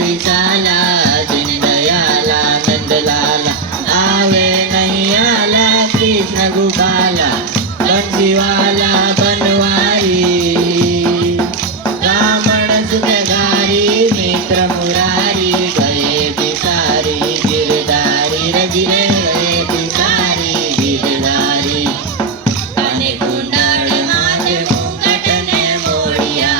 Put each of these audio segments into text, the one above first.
विशाला दीनदयाला नंदलाला आवे नैयाला कृष्ण गोपाला बंसीवाला बनवारी रावण सुखगारी मित्र मुरारी गए बिसारी गिरधारी रगिरे गए बिसारी गिरधारी काने कुंडल माथे मुंगट ने मोड़िया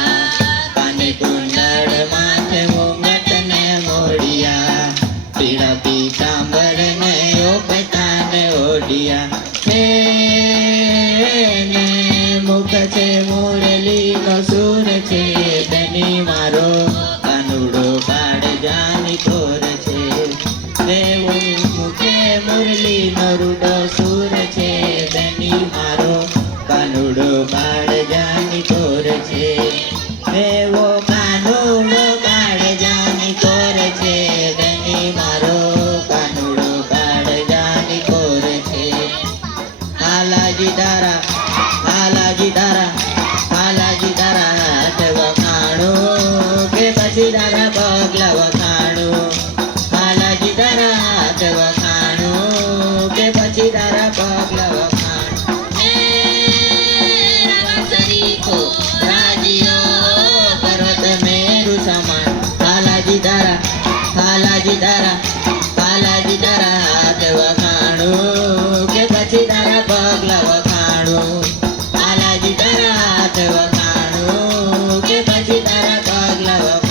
काने कुंडल माथे मुंगट ने मोड़िया पीड़ा पीतांबर ने ओपता ने ओढ़िया मुख छे मुरली नो सूर छे धनी मारो कानुड़ो काड़ जानी तोर छे देव मुखे मुरली नो रूडो सूर छे धनी मारो कानुड़ो काड़ जानी तोर छे देवो कानुड़ो काड़ जानी तोर छे धनी मारो कानुड़ो काड़ जानी तोर छे हालाजी तारा हालाजी तारा हाथ वखाणो के પછી તારા પગલા વખાણો હાલાજી તારા હાથ વખાણો કે પછી તારા પગલા વખાણો રાવણસરીખો રાજીઓ પર્વત મેરુ સમાન હાલાજી તારા હાથ વખાણો કે પછી તારા પગલા વખાણો હાલાજી તારા હાથ વખાણો કે પછી તારા પગલા વખાણો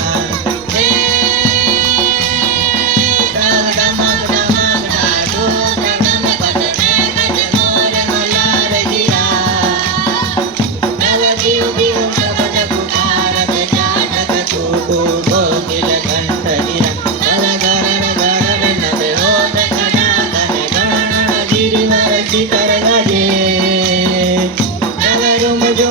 Rumah